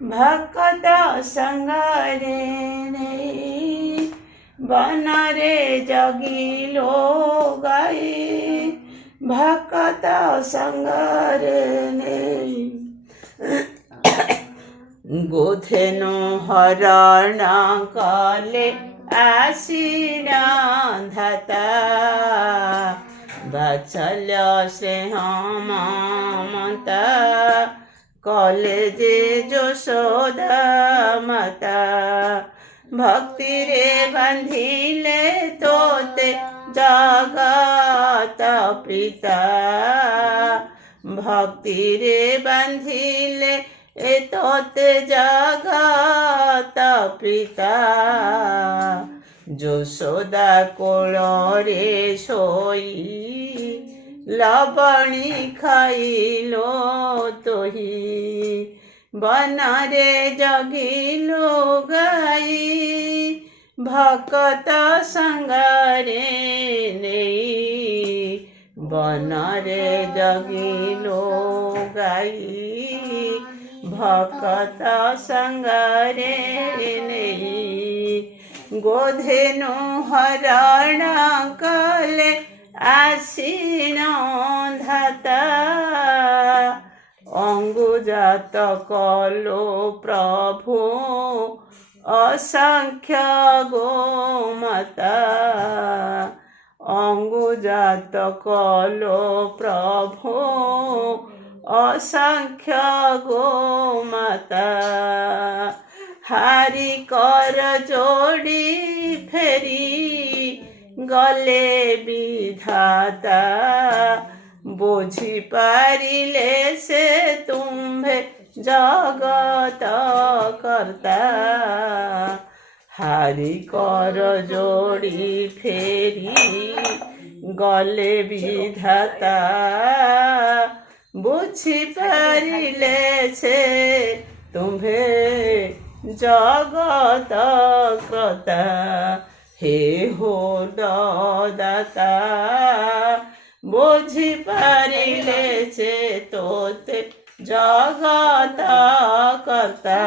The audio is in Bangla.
ভকত সঙ্গরে বনরে জগিল গায়ে ভকত সঙ্গরে গোধেন হরণ কলে আসিণ ধাতা বাৎসল্য স্নেহ মমতা কলে যে যশোদা মাতা ভক্তিরে বাঁধিলে তোতে জগত পিতা ভক্তিরে বাঁধিলে তোতে জগত পিতা যশোদা কোଳରେ শোই লবণী খাইল তোহি বনরে জগিল গাই ভকত সঙ্গরে নেই বনরে জগিল গাই ভকত সঙ্গরে নেই গোধেনু হরণ কলে আসিণ ধাতা অঙ্গুজাত কলো প্রভু অসংখ্য গোমাতা অঙ্গুজাত কলো প্রভু অসংখ্য গোমাতা হারি কর যোড়ি ফেরি গলে বিধাতা বুঝি পারিলে সে তুম্ভে জগত কর্তা হারি কর যোড়ি ফেরি গলে বিধাতা বুঝি পারিলে সে তুম্ভে জগত কর্তা হে হো দাতা বুঝি পারিলে সে তোতে জগত কর্তা।